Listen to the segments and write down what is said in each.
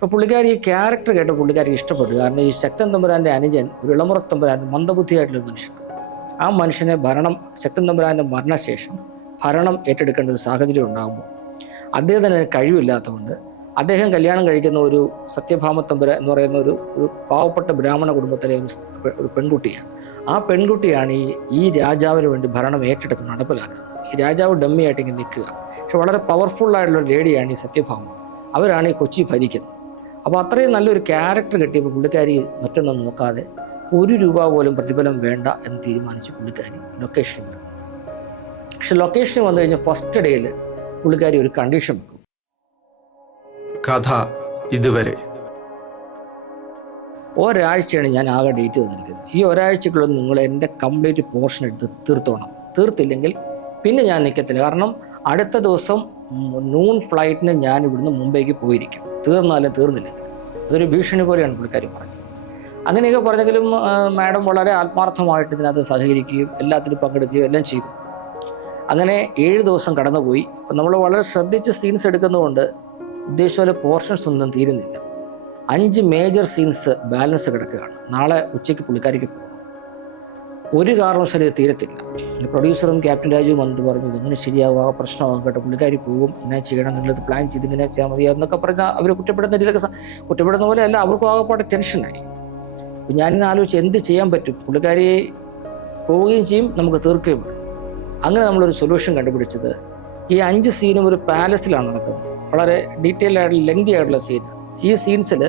അപ്പോൾ പുള്ളിക്കാരി ഈ ക്യാരക്ടർ കേട്ട് പുള്ളിക്കാരി ഇഷ്ടപ്പെട്ടു. കാരണം ഈ ശക്തൻ തമ്പുരാൻ്റെ അനുജൻ ഒരു ഇളമുറ തമ്പുരാൻ മന്ദബുദ്ധിയായിട്ടുള്ളൊരു മനുഷ്യനാണ്. ആ മനുഷ്യനെ ശക്തൻ തമ്പുരാൻ്റെ മരണശേഷം ഭരണം ഏറ്റെടുക്കേണ്ട ഒരു സാഹചര്യം ഉണ്ടാകുമ്പോൾ അദ്ദേഹത്തിന് കഴിവില്ലാത്തതുകൊണ്ട് അദ്ദേഹം കല്യാണം കഴിക്കുന്ന ഒരു സത്യഭാമ തമ്പുരാൻ എന്ന് പറയുന്ന ഒരു പാവപ്പെട്ട ബ്രാഹ്മണ കുടുംബത്തിലെ ഒരു പെൺകുട്ടിയാണ്. ആ പെൺകുട്ടിയാണ് ഈ രാജാവിന് വേണ്ടി ഭരണം ഏറ്റെടുത്ത് നടപ്പിലാക്കുന്നത്. ഈ രാജാവ് ഡമ്മിയായിട്ട് ഇങ്ങനെ നിൽക്കുക. പക്ഷെ വളരെ പവർഫുള്ളായിട്ടുള്ള ലേഡിയാണ് ഈ സത്യഭാമ. അവരാണ് ഈ കൊച്ചി ഭരിക്കുന്നത്. അപ്പോൾ അത്രയും നല്ലൊരു ക്യാരക്ടർ കിട്ടിയപ്പോൾ പുള്ളിക്കാരി മറ്റൊന്നും നോക്കാതെ ₹1 പോലും പ്രതിഫലം വേണ്ട എന്ന് തീരുമാനിച്ച് പുള്ളിക്കാരി ലൊക്കേഷനിൽ. പക്ഷെ ലൊക്കേഷനിൽ വന്നു കഴിഞ്ഞാൽ ഫസ്റ്റ് ഡേയിൽ പുള്ളിക്കാരി ഒരു കണ്ടീഷൻ വെക്കും. കഥ ഇതുവരെ ഒരാഴ്ചയാണ് ഞാൻ ആകെ ഡേറ്റ് തന്നിരിക്കുന്നത്. ഈ ഒരാഴ്ചക്കുള്ളിൽ നിങ്ങൾ എൻ്റെ കംപ്ലീറ്റ് പോർഷൻ എടുത്ത് തീർത്തോണം. തീർത്തില്ലെങ്കിൽ പിന്നെ ഞാൻ നിൽക്കത്തില്ല. കാരണം അടുത്ത ദിവസം നൂൺ ഫ്ലൈറ്റിന് ഞാൻ ഇവിടുന്ന് മുംബൈക്ക് പോയിരിക്കും. തീർന്നാലും തീർന്നില്ലെങ്കിൽ അതൊരു ഭീഷണി പോലെയാണ് പുള്ളിക്കാരി പറഞ്ഞത്. അങ്ങനെയൊക്കെ പറഞ്ഞെങ്കിലും മാഡം വളരെ ആത്മാർത്ഥമായിട്ട് ഇതിനകത്ത് സഹകരിക്കുകയും എല്ലാത്തിനും പങ്കെടുക്കുകയും എല്ലാം ചെയ്തു. അങ്ങനെ 7 ദിവസം കടന്നുപോയി. അപ്പം നമ്മൾ വളരെ ശ്രദ്ധിച്ച് സീൻസ് എടുക്കുന്നതുകൊണ്ട് ഉദ്ദേശിച്ച പോലെ പോർഷൻസ് ഒന്നും തീരുന്നില്ല. 5 മേജർ സീൻസ് ബാലൻസ് കിടക്കുകയാണ്. നാളെ ഉച്ചയ്ക്ക് പുള്ളിക്കാരിക്ക് പോകും. ഒരു കാരണവശാലും ഇത് തീരത്തില്ല. പ്രൊഡ്യൂസറും ക്യാപ്റ്റൻ രാജുവും വന്നിട്ട് പറഞ്ഞു ഇതെങ്ങനെ ശരിയാവുക, പ്രശ്നമാകും കേട്ടോ, പുള്ളിക്കാരി പോകും, എന്നാ ചെയ്യണം, നിങ്ങളിത് പ്ലാൻ ചെയ്ത് ഇങ്ങനെ ചെയ്യാൻ മതിയോ എന്നൊക്കെ പറഞ്ഞാൽ അവർ കുറ്റപ്പെടുന്ന പോലെ അല്ല, അവർക്കും ആകെപ്പാടെ ടെൻഷനായി. അപ്പം ഞാനിന്ന് ആലോചിച്ച് എന്ത് ചെയ്യാൻ പറ്റും. പുള്ളിക്കാരി പോവുകയും ചെയ്യും, നമുക്ക് തീർക്കുകയും വേണം. അങ്ങനെ നമ്മളൊരു സൊല്യൂഷൻ കണ്ടുപിടിച്ചത് ഈ 5 സീനും ഒരു പാലസിലാണ് നടക്കുന്നത്. വളരെ ഡീറ്റെയിൽ ആയിട്ടുള്ള ലെങ്തി ആയിട്ടുള്ള സീൻ. ഈ സീൻസിൽ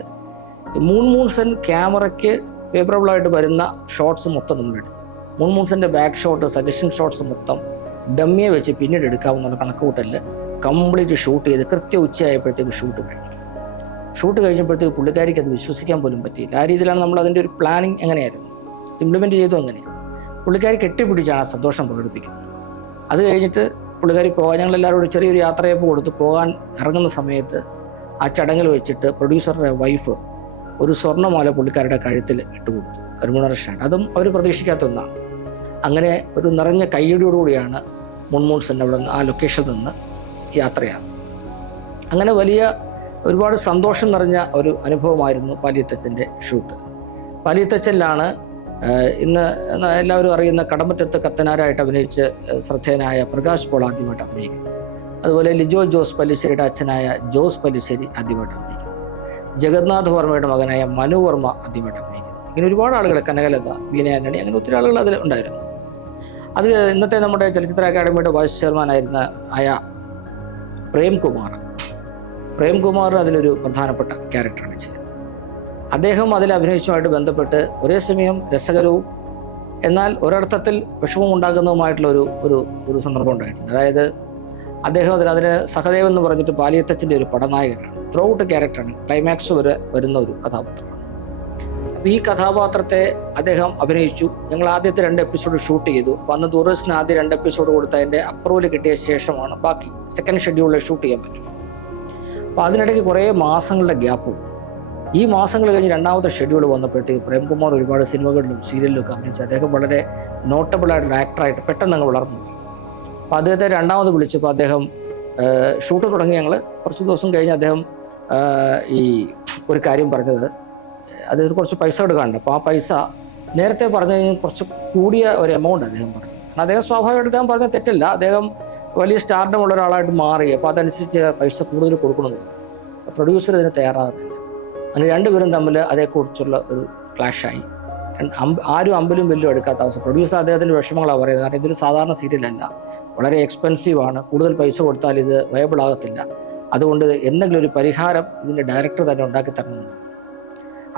മൂൺസൺ ക്യാമറയ്ക്ക് ഫേവറബിളായിട്ട് വരുന്ന ഷോട്ട്സ് മൊത്തം നമ്മളെടുത്തു. മൂൺസൻ്റെ ബാക്ക് ഷോട്ട്, സജഷൻ ഷോട്ട്സ് മൊത്തം ഡമ്മിയെ വെച്ച് പിന്നീട് എടുക്കാമെന്നുള്ള കണക്കുകൂട്ടലിൽ കംപ്ലീറ്റ് ഷൂട്ട് ചെയ്ത് കൃത്യം ഉച്ചയായപ്പോഴത്തേക്ക് ഷൂട്ട് കഴിഞ്ഞപ്പോഴത്തേക്ക് പുള്ളിക്കാരിക്ക് അത് വിശ്വസിക്കാൻ പോലും പറ്റിയില്ല. ആ രീതിയിലാണ് നമ്മൾ അതിൻ്റെ ഒരു പ്ലാനിങ് എങ്ങനെയായിരുന്നു ഇംപ്ലിമെൻറ്റ് ചെയ്തു. അങ്ങനെയാണ് പുള്ളിക്കാരി കെട്ടിപ്പിടിച്ചാണ് ആ സന്തോഷം പ്രകടിപ്പിക്കുന്നത്. അത് കഴിഞ്ഞിട്ട് പുള്ളിക്കാരി പോകാൻ ഞങ്ങളെല്ലാവരും ചെറിയൊരു യാത്രയപ്പ് കൊടുത്ത് പോകാൻ ഇറങ്ങുന്ന സമയത്ത് ആ ചടങ്ങിൽ വെച്ചിട്ട് പ്രൊഡ്യൂസറുടെ വൈഫ് ഒരു സ്വർണ്ണമാല പുള്ളിക്കാരുടെ കഴുത്തിൽ ഇട്ടുകൊടുത്തു, കരുമണർഷാണ്. അതും അവർ പ്രതീക്ഷിക്കാത്ത ഒന്നാണ്. അങ്ങനെ ഒരു നിറഞ്ഞ കയ്യടിയോടുകൂടിയാണ് മൂൺസൺ അവിടെ നിന്ന് ആ ലൊക്കേഷനിൽ നിന്ന് യാത്രയാകുന്നത്. അങ്ങനെ ഒരുപാട് സന്തോഷം നിറഞ്ഞ ഒരു അനുഭവമായിരുന്നു പാലിയത്തച്ഛൻ്റെ ഷൂട്ട്. പാലിയത്തച്ഛനിലാണ് ഇന്ന് എല്ലാവരും അറിയുന്ന കടമറ്റത്ത് കത്തനാരായിട്ട് അഭിനയിച്ച് ശ്രദ്ധേയനായ പ്രകാശ് പോൾ ആദ്യമായിട്ട് അഭിനയിക്കുന്നു. അതുപോലെ ലിജോ ജോസ് പല്ലിശ്ശേരിയുടെ അച്ഛനായ ജോസ് പല്ലിശ്ശേരി ആദ്യമായിട്ട് അഭിനയിക്കുന്നു. ജഗന്നാഥ് വർമ്മയുടെ മകനായ മനു വർമ്മ ആദ്യമായിട്ട് അഭിനയിക്കുന്നു. ഇങ്ങനെ ഒരുപാട് ആളുകൾ, കനകലത, ബീന ആന്റണി, അങ്ങനെ ഒത്തിരി ആളുകൾ അതിൽ ഉണ്ടായിരുന്നു. അത് ഇന്നത്തെ നമ്മുടെ ചലച്ചിത്ര അക്കാദമിയുടെ വൈസ് ചെയർമാനായിരുന്ന പ്രേംകുമാർ അതിലൊരു പ്രധാനപ്പെട്ട ക്യാരക്ടറാണ് ചെയ്തത്. അദ്ദേഹം അതിൽ അഭിനയിച്ചുമായിട്ട് ബന്ധപ്പെട്ട് ഒരേ സമയം രസകരവും എന്നാൽ ഒരർത്ഥത്തിൽ വിഷമമുണ്ടാക്കുന്നതുമായിട്ടുള്ള ഒരു സന്ദർഭം ഉണ്ടായിട്ടുണ്ട്. അതായത് അദ്ദേഹം അതിന് സഹദേവൻ എന്ന് പറഞ്ഞിട്ട് പാലിയത്തച്ഛൻ്റെ ഒരു പടനായകനാണ്. ത്രൂ ഔട്ട് ക്യാരക്ടറാണ്, ക്ലൈമാക്സ് വരെ വരുന്ന ഒരു കഥാപാത്രമാണ്. അപ്പോൾ ഈ കഥാപാത്രത്തെ അദ്ദേഹം അഭിനയിച്ചു. ഞങ്ങൾ ആദ്യത്തെ 2 എപ്പിസോഡ് ഷൂട്ട് ചെയ്തു. അപ്പോൾ അന്ന് ദൂരദർശന് ആദ്യം 2 എപ്പിസോഡ് കൊടുത്ത് അതിൻ്റെ അപ്രൂവൽ കിട്ടിയ ശേഷമാണ് ബാക്കി സെക്കൻഡ് ഷെഡ്യൂളിൽ ഷൂട്ട് ചെയ്യാൻ പറ്റും. അപ്പോൾ അതിനിടയ്ക്ക് കുറേ മാസങ്ങളുടെ ഗ്യാപ്പും. ഈ മാസങ്ങൾ കഴിഞ്ഞ് 2ാമത്തെ ഷെഡ്യൂൾ വന്നപ്പോഴത്തേക്ക് പ്രേംകുമാർ ഒരുപാട് സിനിമകളിലും സീരിയലിലും ഒക്കെ അഭിനയിച്ച് അദ്ദേഹം വളരെ നോട്ടബിളായിട്ടുള്ള ആക്ടറായിട്ട് പെട്ടെന്ന് അങ്ങ് വളർന്നു. അപ്പോൾ അദ്ദേഹത്തെ 2ാമത് വിളിച്ചപ്പോൾ അദ്ദേഹം ഷൂട്ട് തുടങ്ങി. ഞങ്ങൾ കുറച്ച് ദിവസം കഴിഞ്ഞ് അദ്ദേഹം ഈ ഒരു കാര്യം പറഞ്ഞത്, അദ്ദേഹത്തിന് കുറച്ച് പൈസ എടുക്കാനുണ്ട്. അപ്പോൾ ആ പൈസ നേരത്തെ പറഞ്ഞു കഴിഞ്ഞാൽ കുറച്ച് കൂടിയ ഒരു എമൗണ്ട് അദ്ദേഹം പറഞ്ഞു. കാരണം അദ്ദേഹം സ്വാഭാവികമായിട്ട് അദ്ദേഹം പറഞ്ഞ തെറ്റല്ല, അദ്ദേഹം വലിയ സ്റ്റാർഡമുള്ള ഒരാളായിട്ട് മാറി. അപ്പോൾ അതനുസരിച്ച് പൈസ കൂടുതൽ കൊടുക്കണമെന്ന് പറഞ്ഞു. പ്രൊഡ്യൂസർ ഇതിന് തയ്യാറാകുന്നില്ല. അങ്ങനെ 2 പേരും തമ്മിൽ അതേക്കുറിച്ചുള്ള ഒരു ക്ലാഷായി. ആരും അമ്പലും ബില്ലും എടുക്കാത്ത അവസ്ഥ. പ്രൊഡ്യൂസർ അദ്ദേഹത്തിൻ്റെ വിഷമങ്ങളാണ് പറയുന്നത്. കാരണം ഇതൊരു സാധാരണ സീരിയലല്ല, വളരെ എക്സ്പെൻസീവാണ്, കൂടുതൽ പൈസ കൊടുത്താൽ ഇത് വയബിൾ ആകത്തില്ല, അതുകൊണ്ട് എന്തെങ്കിലും ഒരു പരിഹാരം ഇതിൻ്റെ ഡയറക്ടർ തന്നെ ഉണ്ടാക്കി തരണമെന്ന്.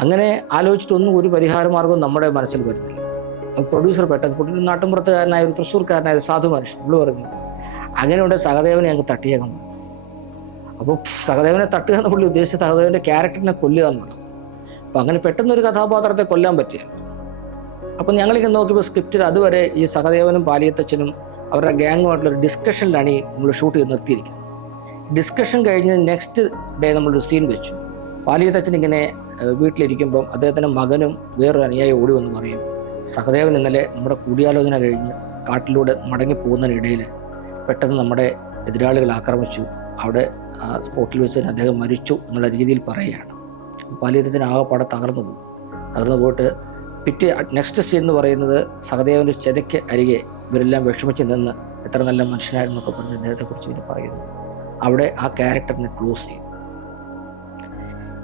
അങ്ങനെ ആലോചിച്ചിട്ടൊന്നും ഒരു പരിഹാര മാർഗവും നമ്മുടെ മനസ്സിൽ വരുന്നില്ല. പ്രൊഡ്യൂസർ പെട്ടെന്ന് നാട്ടുമ്പുറത്തുകാരനായ ഒരു തൃശ്ശൂർക്കാരനായ ഒരു സാധു മനുഷ്യൻ പുള്ളി പറഞ്ഞു, അങ്ങനെയുണ്ട് സഹദേവനെ ഞങ്ങൾക്ക് തട്ടിയേക്കണം. അപ്പോൾ സഹദേവനെ തട്ടുക എന്ന പുള്ളി ഉദ്ദേശിച്ച സഹദേവൻ്റെ ക്യാരക്ടറിനെ കൊല്ലുക എന്നുള്ളത്. അപ്പോൾ അങ്ങനെ പെട്ടെന്നൊരു കഥാപാത്രത്തെ കൊല്ലാൻ പറ്റില്ല. അപ്പം ഞങ്ങളിങ്ങനെ നോക്കിയപ്പോൾ സ്ക്രിപ്റ്റിൽ അതുവരെ ഈ സഹദേവനും പാലിയത്തച്ഛനും അവരുടെ ഗ്യാങ്ങുമായിട്ടുള്ളൊരു ഡിസ്കഷനിലാണ് നമ്മൾ ഷൂട്ട് ചെയ്ത് നിർത്തിയിരിക്കുന്നത്. ഡിസ്കഷൻ കഴിഞ്ഞ് നെക്സ്റ്റ് ഡേ നമ്മളൊരു സീൻ വെച്ചു. പാലിയത്തച്ഛൻ ഇങ്ങനെ വീട്ടിലിരിക്കുമ്പം അദ്ദേഹത്തിൻ്റെ മകനും വേറൊരു അനുയായി ഓടി വന്ന് പറയും, സഹദേവൻ ഇന്നലെ നമ്മുടെ കൂടിയാലോചന കഴിഞ്ഞ് കാട്ടിലൂടെ മടങ്ങിപ്പോകുന്നതിനിടയിൽ പെട്ടെന്ന് നമ്മുടെ എതിരാളികൾ ആക്രമിച്ചു, അവിടെ ആ സ്പോട്ടിൽ വെച്ച് അദ്ദേഹം മരിച്ചു എന്നുള്ള രീതിയിൽ പറയുകയാണ്. പാലിയത്തച്ഛൻ ആകെപ്പാടെ തകർന്നു പോയിട്ട് പിറ്റേ നെക്സ്റ്റ് സീൻ എന്ന് പറയുന്നത് സഹദേവൻ്റെ ചെതയ്ക്ക് അരികെ ഇവരെല്ലാം വിഷമിച്ച് നിന്ന് എത്ര നല്ല മനുഷ്യനായിരുന്നൊക്കെ പറഞ്ഞ് അദ്ദേഹത്തെക്കുറിച്ച് ഇവർ പറയുന്നു. അവിടെ ആ ക്യാരക്ടറിനെ ക്ലോസ് ചെയ്തു.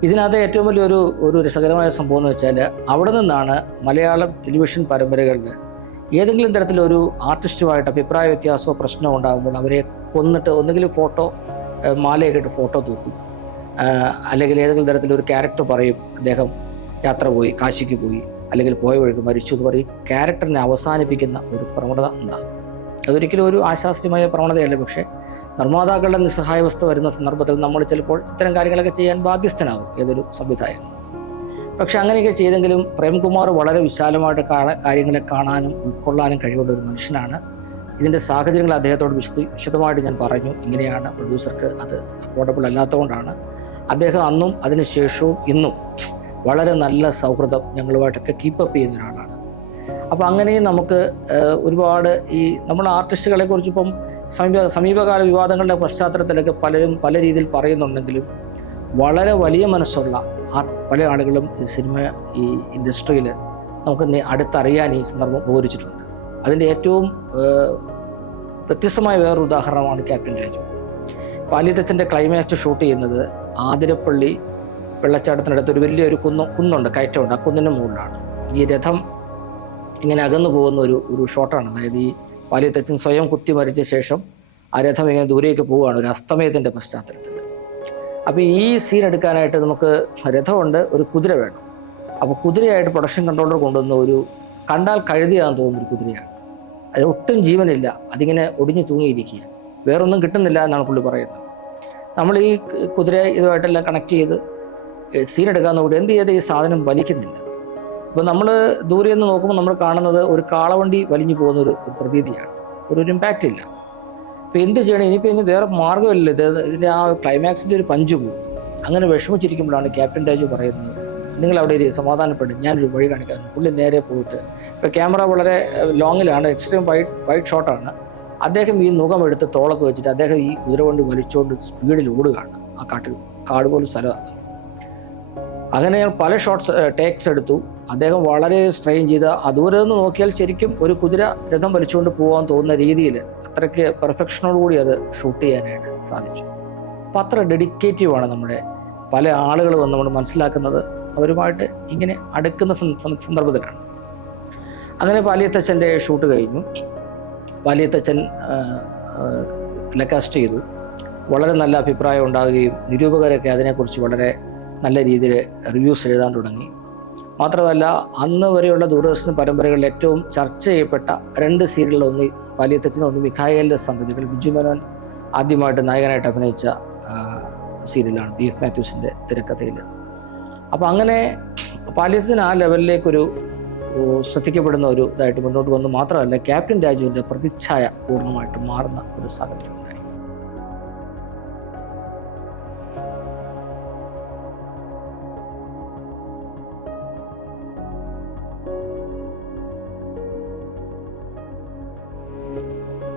ഇതിനകത്ത് ഏറ്റവും വലിയൊരു രസകരമായ സംഭവം എന്ന് വെച്ചാൽ അവിടെ നിന്നാണ് മലയാളം ടെലിവിഷൻ പരമ്പരകളിൽ ഏതെങ്കിലും തരത്തിലൊരു ആർട്ടിസ്റ്റുമായിട്ട് അഭിപ്രായ വ്യത്യാസമോ പ്രശ്നമോ ഉണ്ടാകുമ്പോൾ അവരെ കൊന്നിട്ട് ഒന്നുകിൽ ഫോട്ടോ മാലയൊക്കെ ഇട്ട് ഫോട്ടോ തൂക്കും, അല്ലെങ്കിൽ ഏതെങ്കിലും തരത്തിലൊരു ക്യാരക്ടർ പറയും അദ്ദേഹം യാത്ര പോയി, കാശിക്ക് പോയി, അല്ലെങ്കിൽ പോയ വഴിക്ക് മരിച്ചു എന്ന് പറയും. ക്യാരക്ടറിനെ അവസാനിപ്പിക്കുന്ന ഒരു പ്രവണത ഉണ്ടാകും. അതൊരിക്കലും ഒരു ആശാസ്യമായ പ്രവണതയല്ല. പക്ഷേ നിർമ്മാതാക്കളുടെ നിസ്സഹായാവസ്ഥ വരുന്ന സന്ദർഭത്തിൽ നമ്മൾ ചിലപ്പോൾ ഇത്തരം കാര്യങ്ങളൊക്കെ ചെയ്യാൻ ബാധ്യസ്ഥനാകും ഏതൊരു സംവിധായകൻ. പക്ഷെ അങ്ങനെയൊക്കെ ചെയ്തെങ്കിലും പ്രേംകുമാർ വളരെ വിശാലമായിട്ട് കാര്യങ്ങളെ കാണാനും ഉൾക്കൊള്ളാനും കഴിവുള്ള ഒരു മനുഷ്യനാണ്. ഇതിൻ്റെ സാഹചര്യങ്ങൾ അദ്ദേഹത്തോട് വിശദമായിട്ട് ഞാൻ പറഞ്ഞു. ഇങ്ങനെയാണ്, പ്രൊഡ്യൂസർക്ക് അത് അഫോർഡബിൾ അല്ലാത്തതുകൊണ്ടാണ്. അദ്ദേഹം അന്നും അതിനുശേഷവും ഇന്നും വളരെ നല്ല സൗഹൃദം ഞങ്ങളുമായിട്ടൊക്കെ കീപ്പപ്പ് ചെയ്യുന്ന ഒരാളാണ്. അപ്പോൾ അങ്ങനെയും നമുക്ക് ഒരുപാട് ഈ നമ്മൾ ആർട്ടിസ്റ്റുകളെ കുറിച്ചിപ്പം സമീപകാല വിവാദങ്ങളുടെ പശ്ചാത്തലത്തിലൊക്കെ പലരും പല രീതിയിൽ പറയുന്നുണ്ടെങ്കിലും വളരെ വലിയ മനസ്സുള്ള പല ആളുകളും ഈ സിനിമ ഈ ഇൻഡസ്ട്രിയിൽ നമുക്ക് അടുത്തറിയാൻ ഈ സന്ദർഭം ഉപകരിച്ചിട്ടുണ്ട്. അതിൻ്റെ ഏറ്റവും വ്യത്യസ്തമായ വേറൊരു ഉദാഹരണമാണ് ക്യാപ്റ്റൻ രാജു. പാലിയത്തച്ഛൻ്റെ ക്ലൈമാക്സ് ഷൂട്ട് ചെയ്യുന്നത് ആതിരപ്പള്ളി വെള്ളച്ചാട്ടത്തിനടുത്ത് ഒരു വലിയൊരു കുന്നുണ്ട്, കയറ്റമുണ്ട്. ആ കുന്നിൻ്റെ മുകളിലാണ് ഈ രഥം ഇങ്ങനെ അകന്നു പോകുന്ന ഒരു ഷോട്ടാണ്. അതായത് ഈ പാലിയത്തച്ഛൻ സ്വയം കുത്തി മരിച്ച ശേഷം ആ രഥം ഇങ്ങനെ ദൂരേക്ക് പോവുകയാണ് ഒരു അസ്തമയത്തിൻ്റെ പശ്ചാത്തലത്തിൽ. അപ്പോൾ ഈ സീൻ എടുക്കാനായിട്ട് നമുക്ക് രഥമുണ്ട്, ഒരു കുതിര വേണം. അപ്പോൾ കുതിരയായിട്ട് പ്രൊഡക്ഷൻ കൺട്രോളർ കൊണ്ടുവന്ന ഒരു കണ്ടാൽ കഴുതിയാന്ന് തോന്നുന്ന ഒരു കുതിരയാണ്. അത് ഒട്ടും ജീവനില്ല, അതിങ്ങനെ ഒടിഞ്ഞു തൂങ്ങിയിരിക്കുക, വേറൊന്നും കിട്ടുന്നില്ല എന്നാണ് പുള്ളി പറയുന്നത്. നമ്മൾ ഈ കുതിര ഇതുമായിട്ടെല്ലാം കണക്ട് ചെയ്ത് സീൻ എടുക്കാൻ നോക്കി എന്ത് ചെയ്ത് ഈ സാധനം വലിക്കുന്നില്ല. അപ്പോൾ നമ്മൾ ദൂരെ നിന്ന് നോക്കുമ്പോൾ നമ്മൾ കാണുന്നത് ഒരു കാളവണ്ടി വലിഞ്ഞു പോകുന്ന ഒരു പ്രതീതിയാണ്, ഒരു ഇമ്പാക്റ്റ് ഇല്ല. അപ്പോൾ എന്ത് ചെയ്യണം, ഇനി വേറെ മാർഗ്ഗമില്ല. ഇതിൻ്റെ ആ ക്ലൈമാക്സിൻ്റെ ഒരു പഞ്ച് പോകും. അങ്ങനെ വിഷമിച്ചിരിക്കുമ്പോഴാണ് ക്യാപ്റ്റൻ രാജു പറയുന്നത്, നിങ്ങൾ അവിടെ ഒരു സമാധാനപ്പെടും, ഞാനൊരു വഴി കാണിക്കാം. പുള്ളി നേരെ പോയിട്ട്, ഇപ്പോൾ ക്യാമറ വളരെ ലോങ്ങിലാണ്, എക്സ്ട്രീം വൈഡ് ഷോട്ടാണ്. അദ്ദേഹം ഈ മുഖമെടുത്ത് തോളൊക്കെ വെച്ചിട്ട് അദ്ദേഹം ഈ കുതിര കൊണ്ട് വലിച്ചുകൊണ്ട് സ്പീഡിൽ ഓടുകയാണ്. ആ കാട് പോലും സ്ഥലമാണ്. അങ്ങനെ പല ഷോട്ട്സ് ടേക്സ് എടുത്തു. അദ്ദേഹം വളരെ സ്ട്രെയിൻ ചെയ്ത് അതുവരെ നിന്ന് നോക്കിയാൽ ശരിക്കും ഒരു കുതിര രഥം വലിച്ചുകൊണ്ട് പോകാൻ തോന്നുന്ന രീതിയിൽ അത്രയ്ക്ക് പെർഫെക്ഷനോടുകൂടി അത് ഷൂട്ട് ചെയ്യാനായിട്ട് സാധിച്ചു. അപ്പം അത്ര ഡെഡിക്കേറ്റീവാണ് നമ്മുടെ പല ആളുകളും നമ്മൾ മനസ്സിലാക്കുന്നത് അവരുമായിട്ട് ഇങ്ങനെ അടുക്കുന്ന സന്ദർഭത്തിലാണ്. അങ്ങനെ പാലിയത്തച്ഛൻ്റെ ഷൂട്ട് കഴിഞ്ഞു. പാലിയത്തച്ഛൻ ടെലികാസ്റ്റ് ചെയ്തു. വളരെ നല്ല അഭിപ്രായം ഉണ്ടാകുകയും നിരൂപകരൊക്കെ അതിനെക്കുറിച്ച് വളരെ നല്ല രീതിയിൽ റിവ്യൂസ് എഴുതാൻ തുടങ്ങി. മാത്രമല്ല അന്ന് വരെയുള്ള ദൂരദർശന പരമ്പരകളിൽ ഏറ്റവും ചർച്ച ചെയ്യപ്പെട്ട 2 സീരിയലുകളൊന്ന് പാലിയത്തച്ഛനും ഒന്ന് മിഖായേലിൻ്റെ സന്തതികൾ, ബിജു മേനോൻ ആദ്യമായിട്ട് നായകനായിട്ട് അഭിനയിച്ച സീരിയലാണ് ബീഫ് മാത്യൂസിൻ്റെ തിരക്കഥയിൽ. അപ്പോൾ അങ്ങനെ പാലിയത്തച്ഛൻ ആ ലെവലിലേക്കൊരു ശ്രദ്ധിക്കപ്പെടുന്ന ഒരു ഇതായിട്ട് മുന്നോട്ട് വന്നു. മാത്രമല്ല ക്യാപ്റ്റൻ രാജുവിൻ്റെ പ്രതിച്ഛായ പൂർണ്ണമായിട്ട് മാറുന്ന ഒരു സാഹചര്യം.